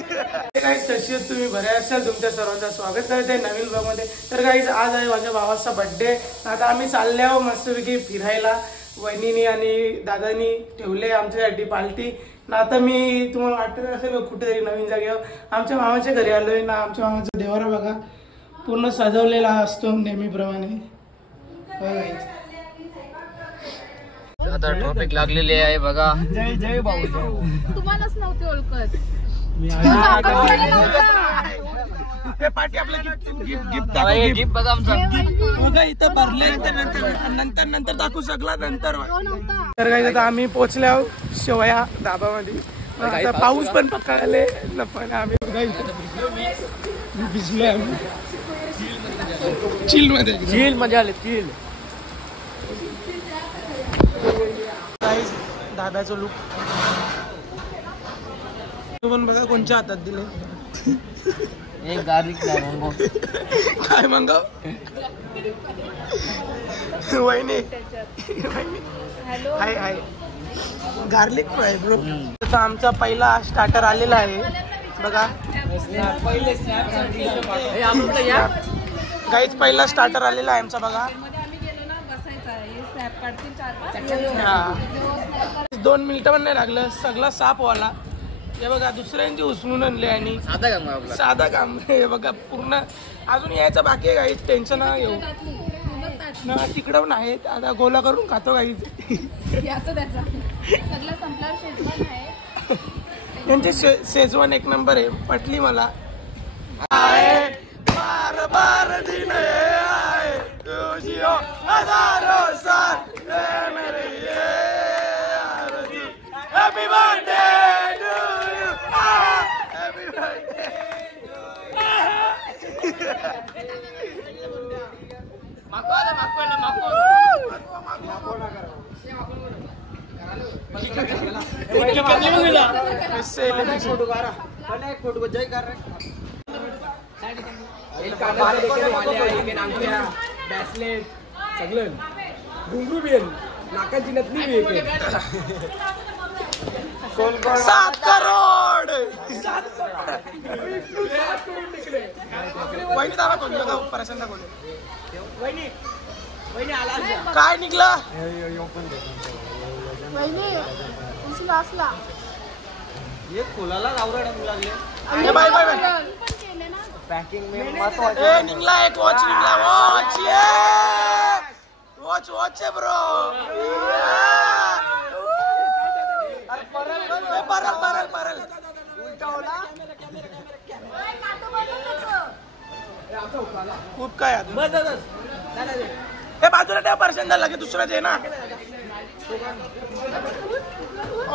Guys कशी आहेत तुम्ही? बरे असाल? तुमच्या सर्वांचं स्वागत करते नवीन ब्लॉग मध्ये. तर गाईज आज आहे माझ्या भावाचा बर्थडे. आता आम्ही चालले आहोत मस्तपैकी फिरायला. वहिनीनी आणि दादानी ठेवले आमच्यासाठी पार्टी ना. आता मी तुम्हाला वाटत असेल कुठेतरी नवीन जागेवर आमच्या मामाच्या घरी आलोय ना. आमच्या मामाचा देवारा बघा पूर्ण सजवलेला असतो नेहमीप्रमाणे. आता ट्रॉफिक लागलेली आहे बघा. जय जय भाऊ. तुम्हालाच नव्हते ओळखत. पार्टी आपलं गिफ्ट बघा आमचं इथं भरले नंतर दाखवू शकला नंतर. तर काय आता आम्ही पोहोचले आहोत शेवया धाबामध्ये. आता पाऊस पण पकडले पण आम्ही भिजलोय. आम्ही चिल मध्ये आले. चिल दादाचं लुक पण बघा कोणच्या हातात दिले. एक गार्लिक मँगो. काय मंगाव वहिनी? हाय हाय गार्लिक फ्राय ब्रो. आता आमचा पहिला स्टार्टर आलेला आहे बघा. गाईज पहिला स्टार्टर आलेला आहे आमचा बघा. 2 मिनिटं पण नाही लागलं सगळा साफ व्हायला. हे बघा दुसऱ्यांची उचलून आणले आणि साधा काम हे बघा पूर्ण. अजून यायचं बाकी आहे गाईज. टेन्शन नाही घेऊ ना. तिकडं पण आहेत. आता गोला करून खातो गाईज. यांची शेजवान एक नंबर आहे. पटली मला. बार बार दिन Happy birthday to you. Happy birthday. घुंगरू भी नाकाची नथनी भी 7 करोड. वहिनी दादा कोण परेशान काय निघला? खोलाला लागले. Bye bye bye. पॅकिंग में निघला एक वॉच. निघला वॉच. वॉच आहे ब्रो. परल खूप काय हे बाजूला त्या पर्सेंट झाला की दुसराच आहे ना.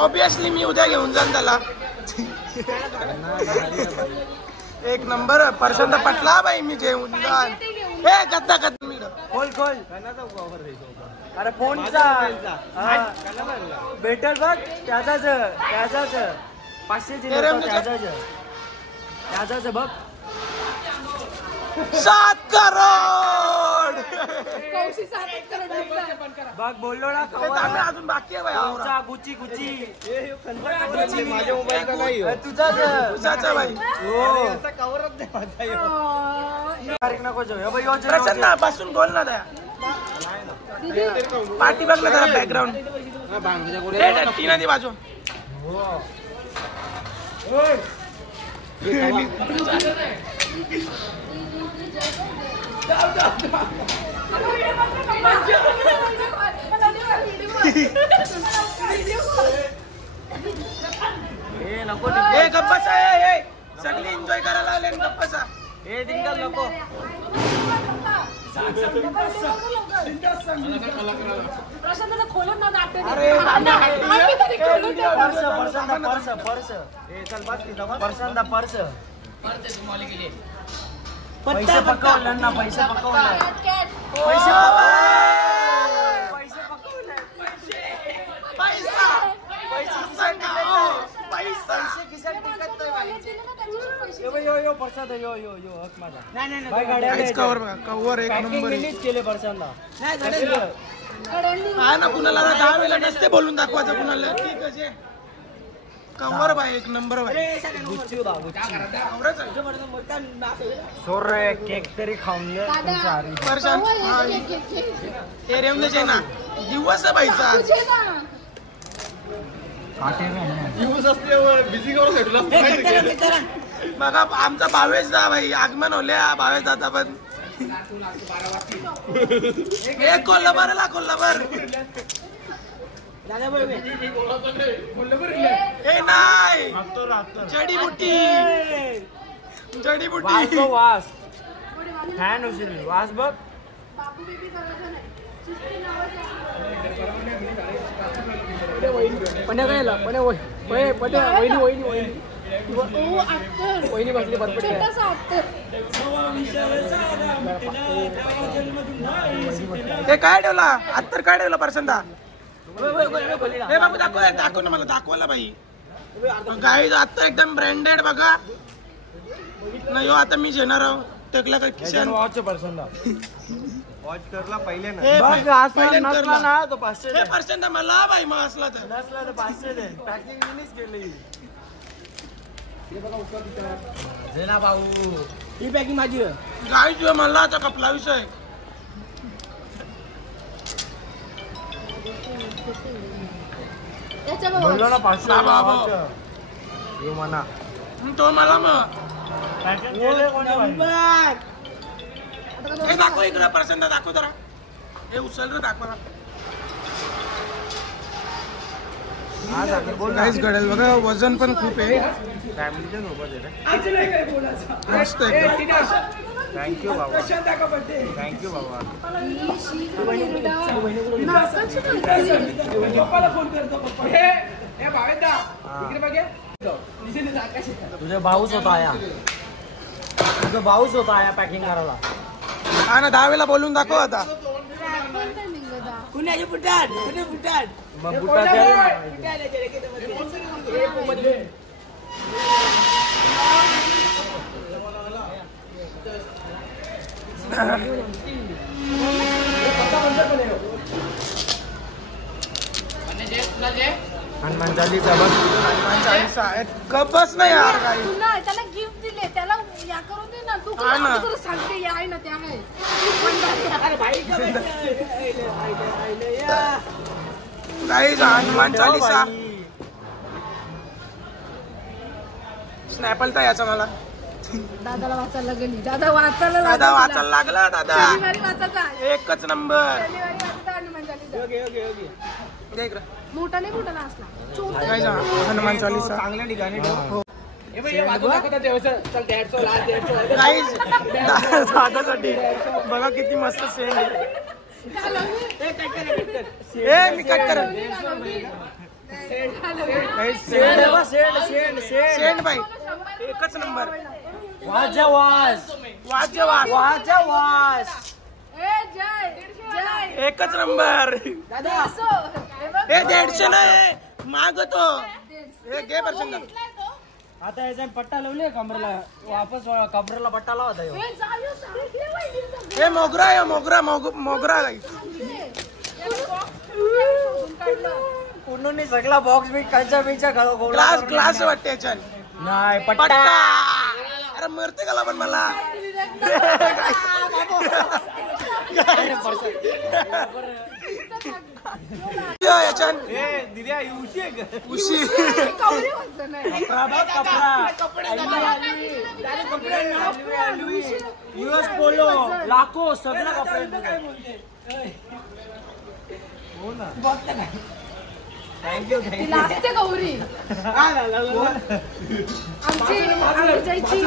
ऑब्विसली मी उद्या घेऊन जाईन त्याला. एक नंबर पर्सेंट पटला बाई. मी घेऊन जाईन. हे गद्दा खोल. अरे फोनचा भेटल बघ. त्याचाच 500 त्याचाच बघ. 7 करोड बघ. बोललो ना अजून बाकी आहे बाई. गुची माझ्या मोबाईल तुझाच बाई. नको प्रसन्न बसून बोल ना त्या पार्टी बघ ना जरा बॅकग्राऊंड. तीन ती बाजू गप्पाचा आहे. सगळी एन्जॉय करायला आले गप्पाचा. हे डिंगल नको. पैसे पकवलं ना. पैसे पकवलं. कवर एक नंबर केले परसांदा. हा ना. कुणाला 10 वेळा नसते बोलून दाखवायचं कुणाला. ठीक आहे कवर बाई एक नंबर बाई सोर केक तरी खाऊन घे तुमच्या हारी. परशान हे रेमदेचे ना दिवस आहे बाईचा बघा आमचा भावेश जा भाई आगमन होल्या भावेश जाता पण हे कोल्हापूरला कोल्हापूर हे नाही जडीबुटी जडीबुटी वास फॅन होशील वास बघ. पण्या काय वहिनी बसली परफेक्ट. हे काय ठेवला अत्तर काय ठेवला परसंदा हे बाबू दाखव ना मला दाखवला बाई गाईज आता एकदम ब्रँडेड बघा नाही हो आता मी घेणार आहो टेकला काय किशन वॉच परसंदा वॉच करला पहिले ना हे बघ असला नसला ना तो 500 हे परसंदा मला बाई मग असला तर नसला तर 500 दे. पॅकिंग मीच केली. जेना भाऊ ही पॅकिंग माझी आहे. गाईज मला आता कपला विषय बोललो ना 500 बाबा. येऊ म्हणा तो मला मग हे दाखव इकडं प्रसन्न दाखव जरा हे उचल रे दाखव काहीच घडेल बघा वजन पण खूप आहे फॅमिलीच्या सोबत आहे मस्त एकदम थँक्यू बाबा थँक्यू बाबा. तुझा भाऊच होता आया तुझा भाऊच होता आया पॅकिंग करायला. हा ना 10 वेळेला बोलून दाखव आता कुणाचे बुटाट कुठे बुटाट मग बुटाट हनुमान चालीसा बघ. हनुमान चालीसा कपच नाही यार काही तुला त्याला गिफ्ट दिले त्याला या करून दे ना तू हा ना. तुला सांगते या आहे ना त्या आहे काहीच हनुमान चालीसा स्नॅपल तर याचा मला दादाला वाचायला गेली दादा वाचायला दादा वाचायला लागला दादा शनिवारी वाचायचा एकच नंबर शनिवारी वाचायचा हनुमान चालीसा दे इकडं. मोठा नाही मोठा असला छोटा काहीच हनुमान चालीसा चांगल्या ठिकाणी ठेव. काहीच दादासाठी बघा किती मस्त सेंड आहे ए मी कट कर सेंड बाई एकच नंबर वाजा वास वाद्य वास वाजा वास. ए जय जय एकच नंबर हे 150 नाही मागतो हे घे प्रचंड आता याचा पट्टा लावले कमरेला वापस कमरेला पट्टा लावता येऊ. हे मोगरा आहे मोगरा मोगरा गाई पूर्ण सगळा बॉक्स बी काचा बिचा ग्लास ग्लास वाटते याच्यात नाही पट्टा पट्टा. अरे मरते गेला पण मला याच्यात उशी US पोलो लाखो सगळं कपडे. हो ना थँक्यू तिला असते गौरी आमची जयची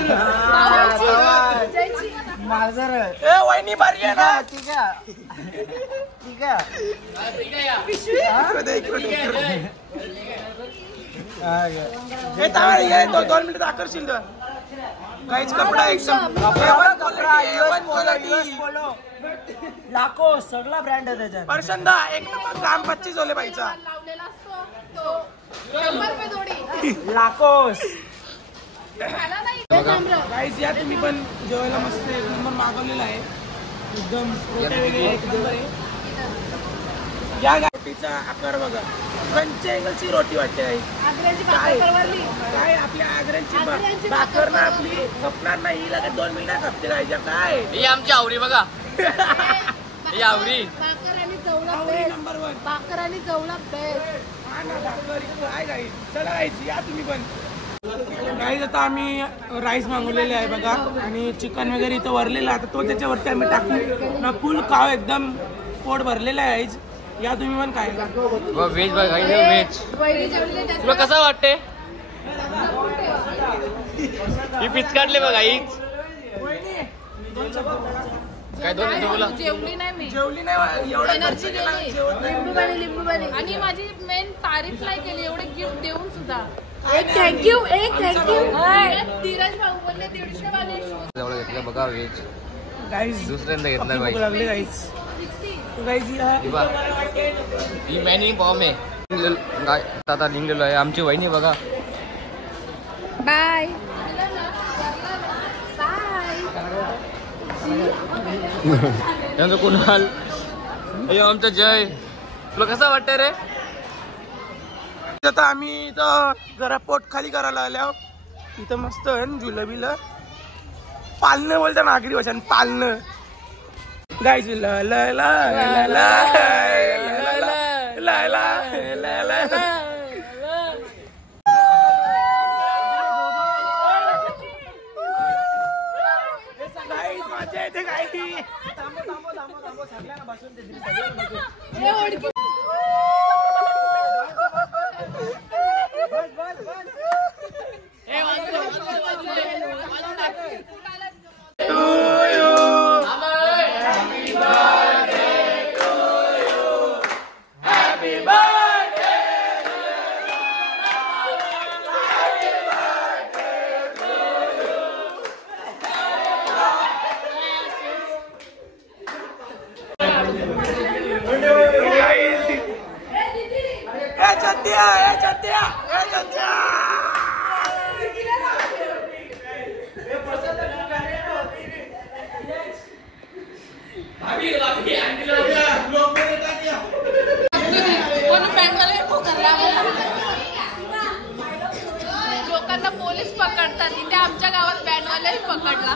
जयची माझर ए वहिनी भारी आहे ना ठीक आहे ठीक आहे. इकडे दे, इकडे दे, इकडे दे. हे तावडे घे 2 मिनिट आकर्षील तर काहीच कपडा एकदम कपडा US पोलो लाखो सगळा ब्रँड आहे त्याच्यात. परसंदा एक नंबर काम 25 होले पाहिजे लावलेला असतो तो 100 रुपये जोडी लाखोस खाला नाही ते नम्र गाईस या तुम्ही पण जेवायला मस्त एक नंबर मागवलेला आहे एकदम रोटे वगैरे एक नंबर आहे या रोटीचा आकार बघा, पंचेंगलची रोटी वाटते आई. आग्र्याची काय? भाकर परवडली. काय आपल्या आग्र्यांची आग्र्यांची भाकर ना आपली खपणार नाही, लगेच 2 मिनिटात खपते राहायच्या. काय ही आमची आवरी बघा. ही आवरी. भाकर आणि चवळा आवडी बेस्ट. नंबर 1. भाकर आणि चवळा बेस्ट. हा ना, भाकर काय गाई. चला गायची या तुम्ही पण. गाईज आता आम्ही राईस मागवलेले आहे बघा, आणि चिकन वगैरे इथं वरलेलं आहे. आता तो त्याच्यावरती आम्ही टाकू ना. फुल काव एकदम पोट भरलेलं आहे गाईज. या तुम्ही पण खायला. व्हेज बघा, व्हेज. वहिनी जेवले जास्त. तुला कसं वाटते? ही पिचकाटले बघा हीच. काय दोन तुला? जेवली नाही मी. जेवली नाही एवढं एनर्जी गेली. लिंबू पाणी आणि माझी मेन तारीफ नाही केली एवढे गिफ्ट देऊन सुद्धा. एक थँक्यू. धीरज भाऊ बोलले 150 वाले शूज. एवढं घेतलं बघा व्हेज. गाईज दुसऱ्यांदा घेतलं भूक लागली गाईज. 60. गाईज या ही मॅनी बॉम्ब आहे. आता निघलेलो आहे. आमची वहिनी बघा. Bye bye. त्यांचं कुणाल. हे आमचं जय. तुला कसं वाटतंय रे? आता आम्ही इथं जरा पोट खाली करायला आल्या. इथं मस्त जुलबीला पालणं बोलतात नागरी भाषान, पालणं. गाईज ला ला ला ला ला ला ला ला ला. मजा येते काही. लोकांना पोलीस पकडतात. इथे आमच्या गावात बँडवाल्याच पकडला.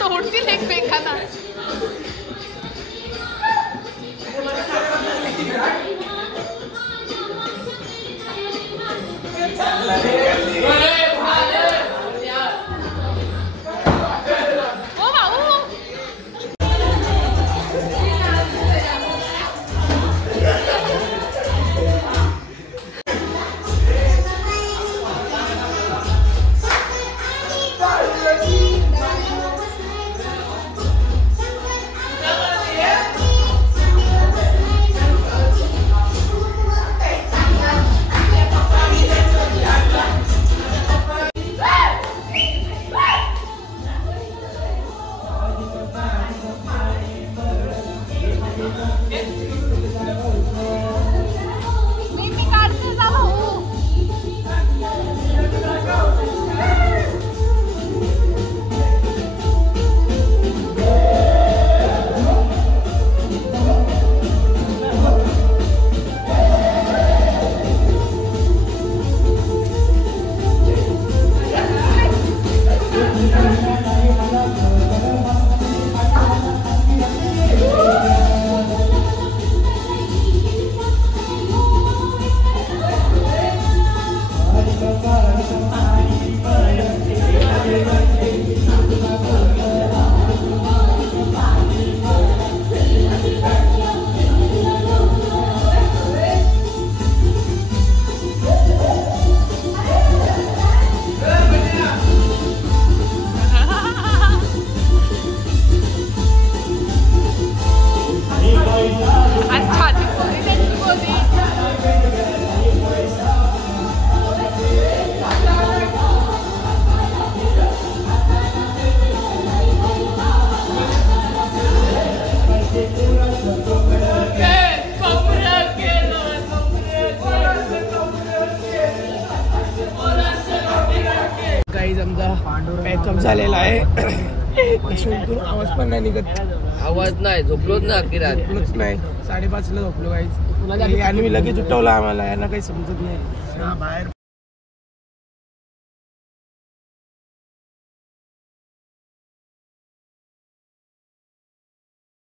तोडतील एकमेकांना. ओ भाऊ झालेला आहे. यशवंतून आवाज पण नाही निघत. आवाज नाही, झोपलोच ना अख्खी रात. झोपलोच नाही, 5:30ला झोपलो काहीच. आणि मी लगेच उठवलं आम्हाला, यांना काही समजत नाही. बाहेर